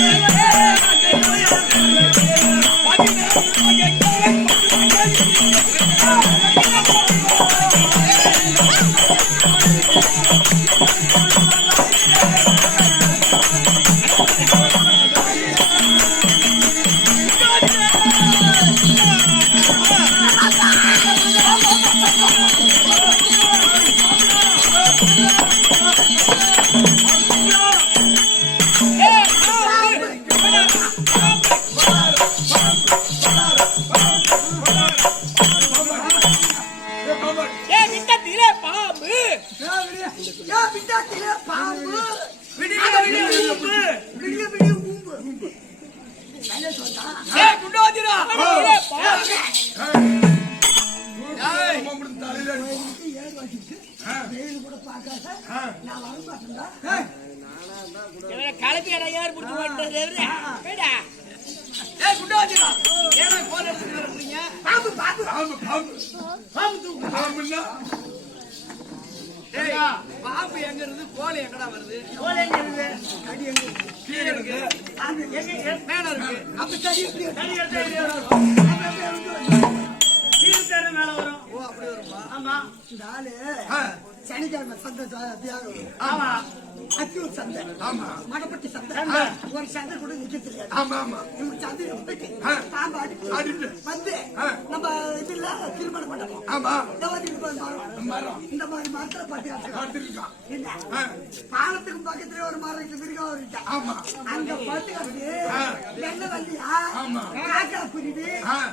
ஏ கலப்பி இடம் யார் புடிச்சு பண்றது போடா ஏ குண்டோதிரா ஏடா கோல் எடுத்துட்டு வரீங்க பாம்பு பாம்பு. பாம்பு பாம்பு. பாம்பு தூக்கு. பாம்புன்னா? ஏய் பாம்பு எங்க இருந்து கோல் எங்கடா வருது? கோலை எங்க? கடி? கீழ இருக்கு. எங்க இருக்கு? மேல இருக்கு. அப்ப கடி? கடி எடுத்து? கீழ தேர மேல வரும். ஓ, அப்படி வருமா? ஆமா. இந்த ஆளு சனிக்கிழமை சந்தை தியாகம். ஆமா. அத்தியூர் சந்தை ஆமா மடப்பட்டி சந்தை. ஒரு சந்தை கூட நிக்க தெரியாது ஆமா ஆமா இவங்க சந்தையில போயிட்டு. பாம்பு அடிச்சு அடிச்சு. வந்து. நம்ம இதுல திருமண மண்டபம் ஆமா இந்த மாதிரி மரம். இந்த மாதிரி மரத்துல பாத்தி காத்திருக்கான் என்ன. பாலத்துக்கு பக்கத்துல ஒரு மரம் இருக்கு மிருகம் இருக்கு. ஆமா அங்க. வெள்ளை வண்டியா ஆமா. காக்கா புரியுது.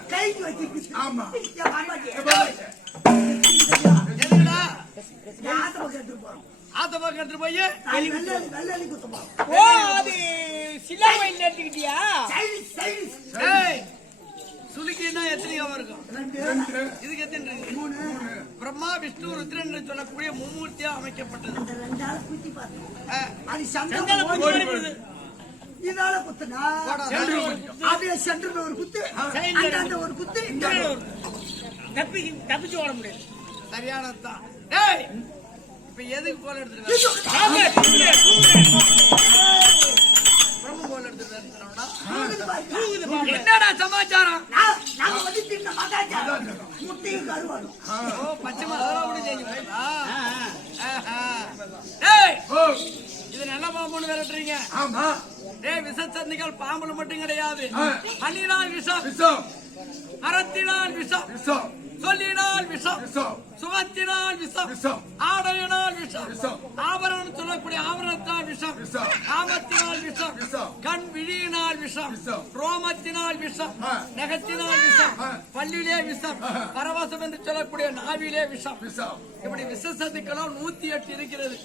கைக்கு வச்சிருக்கு ஆமா. ஆத்த பக்கம் போய் ஓ அது சில்லாமையில் எடுத்துக்கிட்டியா சுலுக்கினா எத்தனை கவம் இருக்கும் ரெண்டு இதுக்கு எத்தனை இருக்கு மூணு பிரம்மா விஷ்ணு ருத்ரன் என்று சொல்லக்கூடிய மும்மூர்த்தியா அமைக்கப்பட்டது. இதனால குத்துனா அப்படியே சென்டர்ல ஒரு குத்து அந்தாண்ட ஒரு குத்து தப்பிச்சு ஓட முடியாது சரியானதுதான் இப்ப எதுக்கு கோல் எடுத்துருக்க பிரம்ம கோல் எடுத்துருக்கா குத்து பாருங்க. என்னடா சமாச்சாரம்? பச்சை இது நல்ல பாம்புன்னு விரட்டுறீங்க? ஆமா. ஏய் விஷ சந்திகள் பாம்புல மட்டும் கிடையாது. ஆ. பன்னினால் விஷம். விஷம். மரத்தினால் விஷம். விஷம். சொல்லினால் விஷம். விஷம். சுகத்தினால் விஷம். ஆடையினால் விஷம். ஆபரணம் சொல்லக்கூடிய ஆபரணத்தால் விஷம். காமத்தினால் விஷம். கண் விழியினால் விஷம். ரோமத்தினால் விஷம். நகத்தினால் விஷம். பல்லிலே விஷம். பரவசம் என்று சொல்லக்கூடிய நாவிலே விஷம். இப்படி விஷ சத்துக்கெல்லாம் நூத்தி எட்டு இருக்கிறது.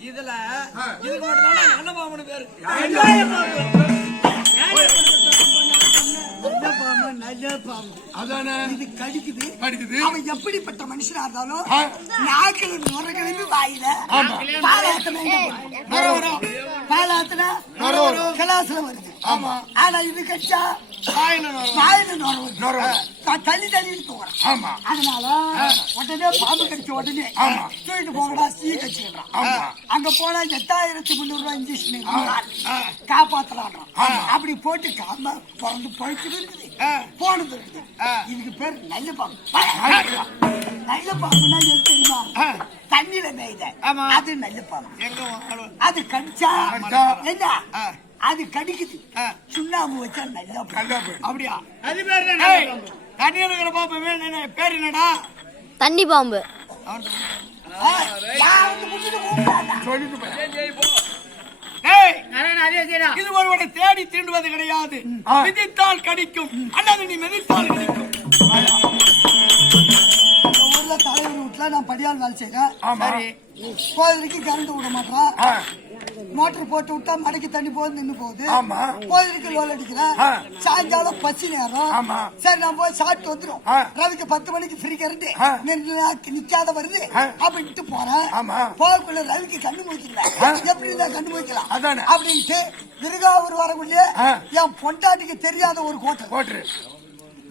இதுல. இதுக்கு மட்டும் நல்ல பேரு. நல்ல பாம்பு நல்ல பாம்பு அதானே இது கடிக்குது படிக்குது அவன் எப்படிப்பட்ட மனுஷனா இருந்தாலும். நாக்கில் நுரகிறது வாயில ஆமா. பாலாத்தனை பாலாத்தனை. கிளாஸ்ல வருது ஆமா. ஆனா இது கடிச்சா தள்ளி தள்ளி போகிறேன் ஆமா அதனால உடனே பாம்பு கடிச்ச உடனே ஆமா. தூக்கிட்டு போங்கடா சீ கடிச்சுக்கிறான் ஆமா. அங்க போனா எட்டாயிரத்தி முந்நூறு ரூபாய் இன்ஜெக்ஷன். காப்பாத்தலாம். அப்படி போட்டு காம பிறந்து பழுத்து இருக்குது. போனது இருக்குது. இதுக்கு பேர் நல்ல பாம்பு நல்ல பாம்புனா எது தெரியுமா. தண்ணியில மேய்த. அது நல்ல பாம்பு? அது கடிச்சா. என்ன. அது கடிக்குது. சுண்ணாம்பு வச்சா நல்லா அப்படியா? அது பேர் தண்ணி இருக்கிற பாம்பு. பேர் என்னடா? தண்ணி பாம்பு. இது ஒருவனை தேடி தீண்டுவது கிடையாது. மிதித்தால் கடிக்கும். அல்லது நீ மிதித்தால் கடிக்கும். ஊர்ல தலைவர் வீட்டுல நான் படியால் வேலை செய்யறேன் கோயிலுக்கு கரண்ட் விட மாட்டேன் மோட்டர் போட்டு விட்டா மடைக்கு தண்ணி போகுது நின்னு போகுது கோயிலுக்கு லோல் அடிக்கிறேன். சாயங்காலம் பசி நேரம். சரி நான் போய் சாப்பிட்டு வந்துடும். ரவிக்கு பத்து மணிக்கு ஃப்ரீ கரண்ட். நிக்காத வருது. அப்படின்ட்டு போறேன் ஆமா. போகக்குள்ள ரவிக்கு கண்ணு முடிக்கல ஆ. எப்படி இருந்தா கண்ணு முடிக்கலாம். அப்படின்ட்டு விருகாவூர் வரக்குள்ளே. என் பொண்டாட்டிக்கு தெரியாத ஒரு கோட்டை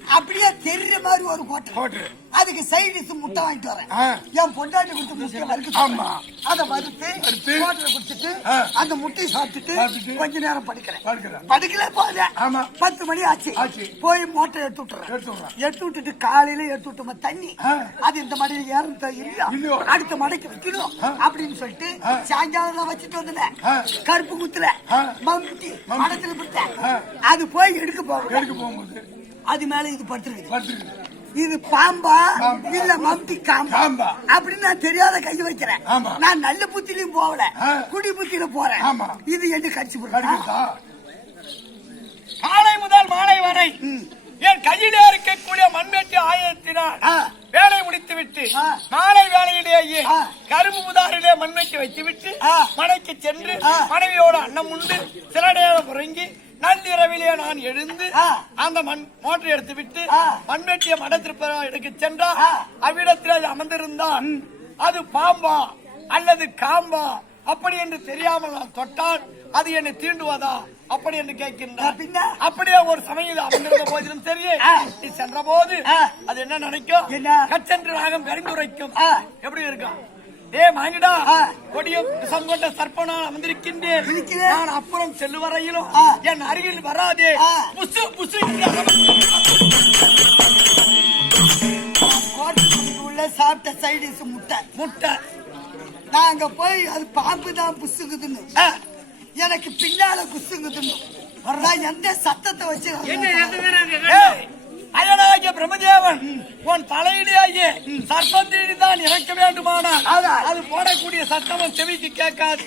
அப்படியே தெரியுற மாதிரி ஒரு கோட்டை போட்டுரு அதுக்கு சைடிஸ் முட்டை வாங்கிட்டு வரேன். என் பொண்டாட்டி கொடுத்த முட்டையை வறுத்து ஆமா. அதை வறுத்து குடிச்சிட்டு ஆ. அந்த முட்டையை சாப்பிட்டுட்டு. கொஞ்ச நேரம் படிக்கிறேன். படிக்கல போல ஆமா. பத்து மணி ஆச்சு. போய் மோட்டரை எடுத்து விட்டுறேன் எடுத்து விட்டுட்டு காலையில எடுத்து விட்டோம் தண்ணி. அது இந்த மடியில ஏறும் இல்லையா. அடுத்த மடைக்கு வைக்கணும் அப்படின்னு சொல்லிட்டு. சாயங்காலம் வச்சுட்டு வந்தேன் ஆ. கருப்பு குத்துல மம்முட்டி. மடத்துல. அது போய் எடுக்க போகும் எடுக்க போகும்போது அது மேல இது படுத்துருக்கு இது பாம்பா. இல்ல மம்டி காம்பா. அப்படின்னு நான் தெரியாத கை வைக்கிறேன். நான் நல்ல புத்திலையும் போகல. குடி புத்தியில போறேன். இது என்ன கடிச்சு காலை முதல் மாலை வரை என் கையிலே இருக்கக்கூடிய மண்வெட்டி ஆயத்தினால் ஆ. வேலை முடித்துவிட்டு ஆ. மாலை வேலையிலேயே. கரும்பு முதாரிலே மண்வெட்டி வைத்துவிட்டு ஆ. மனைக்கு சென்று. மனைவியோட அன்னம் உண்டு சில நேரம் உறங்கி நள்ளிரவிலே நான் எழுந்து. அந்த மண் மோட்டரை எடுத்து விட்டு. மண்வெட்டிய மடத்திருப்ப எடுக்க சென்றா ஆ. அவ்விடத்தில் அமர்ந்திருந்தான் அது பாம்பா அல்லது காம்பா அப்படி என்று தெரியாமல் நான் தொட்டால் அது என்னை தீண்டுவதா அப்படி என்று கேட்கின்றார்? அப்படியே ஒரு சமயம் அமர்ந்திருந்த போதிலும் சரி. நீ சென்ற போது. அது என்ன நினைக்கும்? கச்சென்று ராகம் பரிந்துரைக்கும் ஆ. எப்படி இருக்கும் மாங்கிடா ஆ. கொடியும் சங்கொண்ட சர்ப்பனால் அமர்ந்திருக்கின்றேன். நான் அப்புறம் செல்லு வரையிலும். என் அருகில் வராதே. புசு புசு உள்ள சாப்பிட்ட சைடிஸ் முட்டை. முட்டை. நான் அங்க போய் அது பாம்பு தான் புசுங்குதுன்னு. எனக்கு பின்னால குசுங்குதுன்னு நான் எந்த சத்தத்தை வச்சு ஏய், அயனாகிய பிரம்மதேவன் உன் தலையிலேயே சர்ப்பத்தீனி தான் இறக்க வேண்டுமானால். அது போடக்கூடிய சத்தமும் செவிக்கு கேட்காது.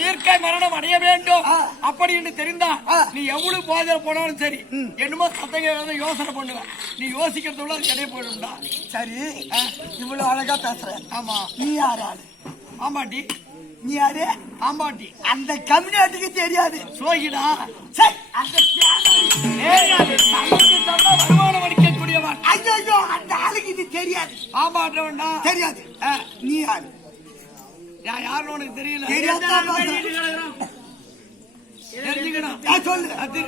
இயற்கை மரணம் அடைய வேண்டும். அப்படின்னு தெரிந்தா. நீ எவ்வளவு போதையில போனாலும் சரி என்னமோ சத்தம் கேட்காத யோசனை பண்ணுவ. நீ யோசிக்கிறதுக்குள்ள அது இடைய போயிடும்டா. சரி இவ்வளவு அழகா பேசுற. ஆமா. நீ யார் ஆளு? ஆமாட்டி நீ யாரு? ஆமாட்டி அந்த கம்யூனிட்டிக்கு தெரியாது. சோகிடா. வருமானம் அடிக்கக்கூடியவன் ஐயோ அந்த ஆளுக்கு இது தெரியாது. ஆமாட்டவன்டா தெரியாது. நீ யாரு? நான் யாருன்னு உனக்கு தெரியல. தெரிஞ்சுக்கணும். சொல்லு. அது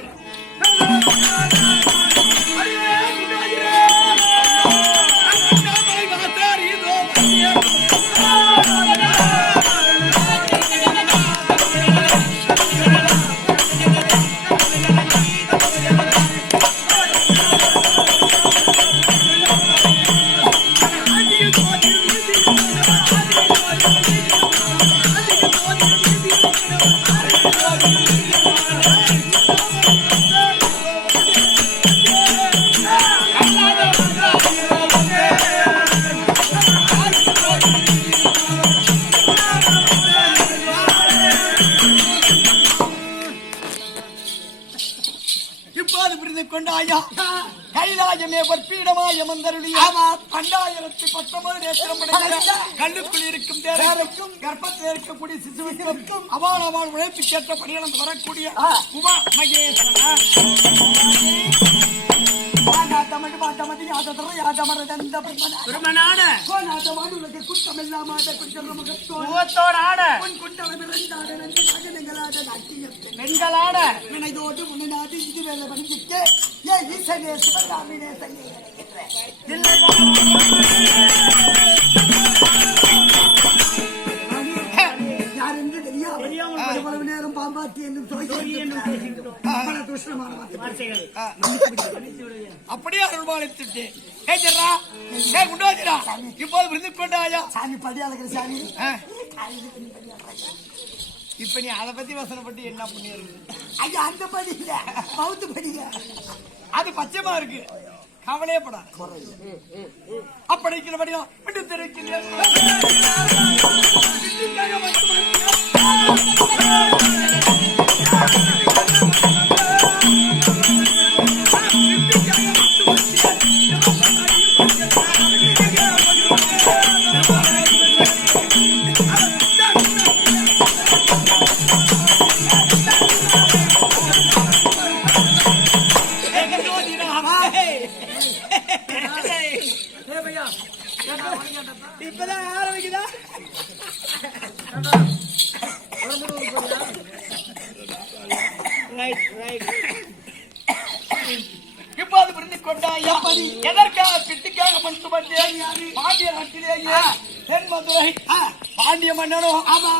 ஆமா. பண்டாயிரத்தி பத்தொன்பது நேத்திரம் படைத்த கல்லுக்குள் இருக்கும் தேரைக்கும் கர்ப்பத்தில் இருக்கக்கூடிய சிசுவுக்கும் அவான் அவான் உழைப்புக்கேற்ற பணியிழந்து வரக்கூடிய ஆ. உமா மகேஸ்வரா பெண்களாட வினைதோடு முன்னாடி இது வேலை ஏ ஈசனே சிவகாமினே இல்லை துஷ்டமான வார்த்தைகள். அப்படியே குண்டோஜிரா இப்போது விருந்து கொண்டாயா சாமி படியாளக்கிற சாமி. இப்ப நீ அதை பத்தி வசனப்பட்டு என்ன பண்ணிருக்கு ஐயா அந்த படி இல்ல. பௌத்த படிங்க அது பச்சைமா இருக்கு. கவலையே படாத. அப்படிக்கிறபடியா விட்டு தெரிவிக்கிறேன் இப்பதான் ஆரம்பிக்குதா? ரைட் ரைட் இப்ப அது புரிந்து கொண்டாயா எதற்காக பிட்டுக்காக பாண்டிய நாட்டிலேயே தென் மதுரை. பாண்டிய மன்னனும் ஆமா.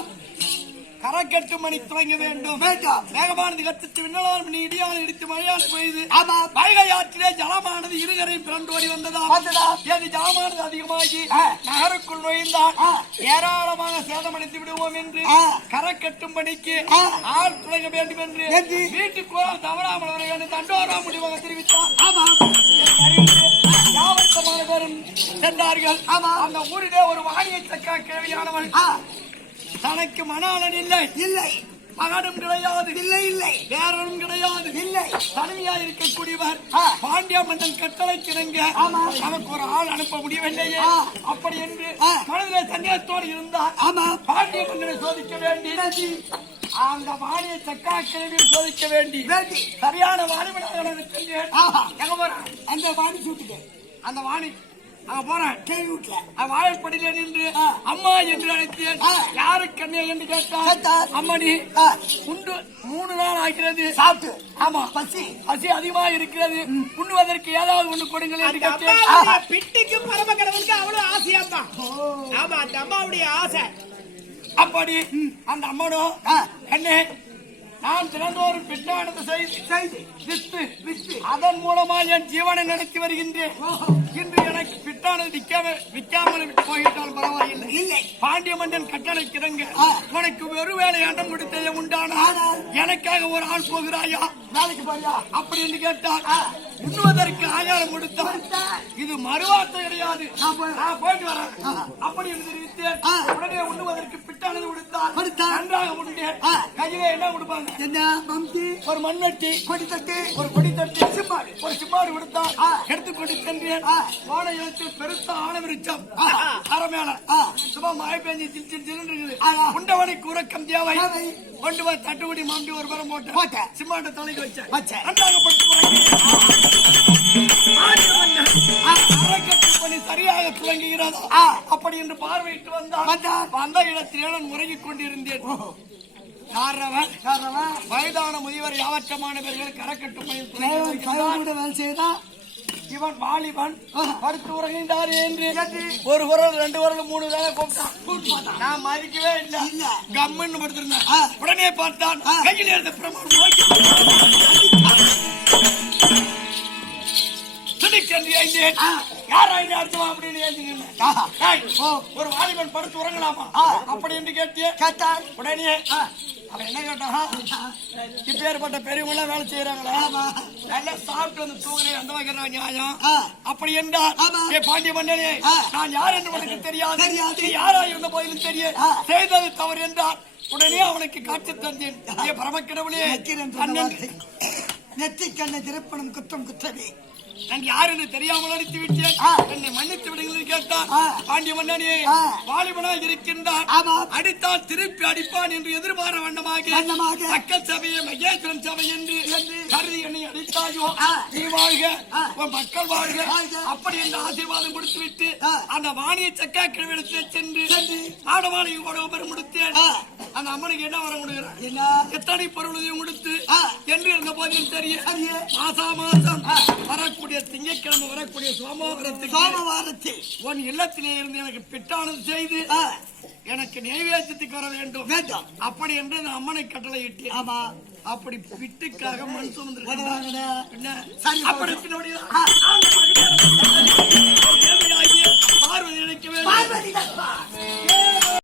கரக்கட்டு மணி துவங்க வேண்டும் வேகமானது கத்துட்டு விண்ணலால் மணி இடியால் இடித்து மழையால் பெய்து. ஆமா. வைகை ஆற்றிலே ஜலமானது இருகரை பிறண்டு ஓடி வந்ததா ஏது ஜலமானது அதிகமாகி நகருக்குள் நுழைந்தால் ஏராளமாக சேதமடைந்து விடுவோம் என்று கரை கட்டும் பணிக்கு ஆள் துவங்க வேண்டும் என்று வீட்டுக்கு தவறாமல் வர வேண்டும் தண்டோரா முடிவாக தெரிவித்தார். ஆமா. யாவட்டமான பேரும் சென்றார்கள். அந்த ஊரிலே ஒரு வாணிய சக்கா கிழவியானவள் தனக்கு மணாளன் இல்லை. இல்லை. மகனும் கிடையாது. இல்லை இல்லை. வேறொரும் கிடையாது. இல்லை. தனிமையா இருக்கக்கூடியவர். பாண்டிய மன்னன் கட்டளை கிடங்க நமக்கு ஒரு ஆள் அனுப்ப முடியவில்லையே. அப்படி என்று மனதிலே சந்தேகத்தோடு இருந்தார். ஆமா. பாண்டிய மன்னனை சோதிக்க வேண்டி. அந்த வாணிய சக்கா கிழவியை சோதிக்க வேண்டி. சரியான வாணிபனாக அந்த வாணி சூட்டுக்கு. அந்த வாணி. அங்க போறேன். கேள்வி வீட்டுல. வாழைப்படியில நின்று அம்மா என்று அழைத்தேன். யாரு கண்ணியா என்று கேட்டார். அம்மணி உண்டு மூணு நாள் ஆகிறது. சாப்பிட்டு. ஆமா. பசி. பசி அதிகமா இருக்கிறது. உண்ணுவதற்கு ஏதாவது ஒண்ணு கொடுங்கள் என்று கேட்டேன். பிட்டுக்கு பரம கடவுளுக்கு அவ்வளவு ஆசையாப்பா. ஆமா அந்த அம்மாவுடைய ஆசை. அப்படி அந்த அம்மனும் கண்ணே நான் தினந்தோறும் பின்னானது செய்து வித்து வித்து. அதன் மூலமா என் ஜீவனை நடத்தி வருகின்றேன். இன்று எனக்கு பிட்டானது விற்காம விற்காமல் விட்டு போயிட்டால் பரவாயில்லை. இல்லை. பாண்டிய மன்னன் கட்டளை கிறங்க உனக்கு ஒரு வேலை அண்டம் கொடுத்ததே உண்டானா எனக்காக ஒரு ஆள் போகிறாயா? வேலைக்கு போறியா அப்படி என்று கேட்டார். உண்ணுவதற்கு ஆகாரம் கொடுத்தார் இது மறுவார்த்தை கிடையாது. நான் போயிட்டு வரேன். அப்படி என்று தெரிவித்தேன். உடனே உண்ணுவதற்கு பிட்டானது கொடுத்தார். நன்றாக உண்டேன் கையில என்ன கொடுப்பாங்க? என்ன? மம்தி. ஒரு மண்வெட்டி. கொடி தட்டு ஒரு கொடி தட்டு சிம்மாடு ஒரு சிம்மாடு கொடுத்தார். எடுத்துக்கொண்டு சென்றேன். வாழ எழுத்து பெருத்த ஆன விருச்சம் அறமேல சும்மா மழை பெஞ்சு சில் சில் சில்லுன்னு இருக்குது. உண்டவனுக்கு உறக்கம் தேவை. கொண்டு போய் தட்டுக்குடி மாம்பி ஒரு புறம் போட்டு போட்ட சிம்மாட்டை தலைக்கு வச்சேன் வச்சேன் நன்றாக பட்டு அறக்கட்டு பணி சரியாக துவங்குகிறதா? அப்படி என்று பார்வையிட்டு வந்தான் வந்த இடத்திலே நான் முறங்கிக் கொண்டிருந்தேன் வயதான முதியவர் யாவற்றமானவர்கள் கரக்கட்டு பணியில் துவங்கி வேலை செய்தா இவன் வாலிபன். படுத்து உறங்கின்றார் என்று ஒரு குரல் ரெண்டு குரல் மூணு கூப்பிட்டான் நான் மதிக்கவே இல்லை. கம்முன்னு படுத்திருந்தேன். உடனே பார்த்தான் கையில் எடுத்த பிரமாணம். நோக்கி துணிக்கன்று ஏந்தேன் யார் ஐந்து அர்த்தம் அப்படின்னு ஏந்திங்க ஒரு வாலிபன் படுத்து உறங்கலாமா அப்படி என்று கேட்டேன் கேட்டான் உடனே அவன் என்ன கேட்டான் இப்பேற்பட்ட பெரியவங்க எல்லாம் வேலை செய்யறாங்களா நல்லா சாப்பிட்டு வந்து தூங்குறேன் அந்த வகையான நியாயம் அப்படி என்றால் ஏ பாண்டிய மன்னனே நான் யார் என்று உனக்கு தெரியாது நீ யாரா இருந்த போதிலும் தெரியும் செய்தது தவறு என்றால் உடனே அவனுக்கு காட்சி தந்தேன். ஏ பரமக்கிடவுளே அண்ணன் நெத்தி கண்ணை திருப்பணம் குற்றம் குற்றமே நான் யார் என்று தெரியாமல் அடித்து விட்டேன். என்னை மன்னித்து விடுங்கள் கேட்டான். பாண்டிய மன்னனே வாலிபனா இருக்கின்றான். அடித்தால் திருப்பி அடிப்பான் என்று எதிர்பார வண்ணமாக மக்கள் சபையை மகேஸ்வரன் சபை என்று கருதி என்னை அடித்தாயோ நீ வாழ்க மக்கள் வாழ்க. அப்படி என்று ஆசீர்வாதம் கொடுத்து விட்டு அந்த வாணிய சக்கா கிழவிடத்தை சென்று ஆடவானையும் கூட வரம் கொடுத்தேன் அந்த அம்மனுக்கு என்ன வர கொடுக்குறேன் என்ன? எத்தனை பொருளையும் கொடுத்து? என்று இருந்த போதிலும் தெரியும் மாசா மாசம். வரக்கூடிய திங்கட்கிழமை வரக்கூடிய சோமவாரத்தில் சோமவாரத்தில். உன் இல்லத்திலே இருந்து எனக்கு பிட்டானது செய்து எனக்கு நைவேத்தியத்துக்கு வர வேண்டும். வேண்டாம். அப்படி என்று அந்த அம்மனை கட்டளை இட்டு ஆமா. அப்படி விட்டுக்காக மண் சுமந்து என்ன? சரி அப்படி பார்வதி நினைக்க வேண்டும்.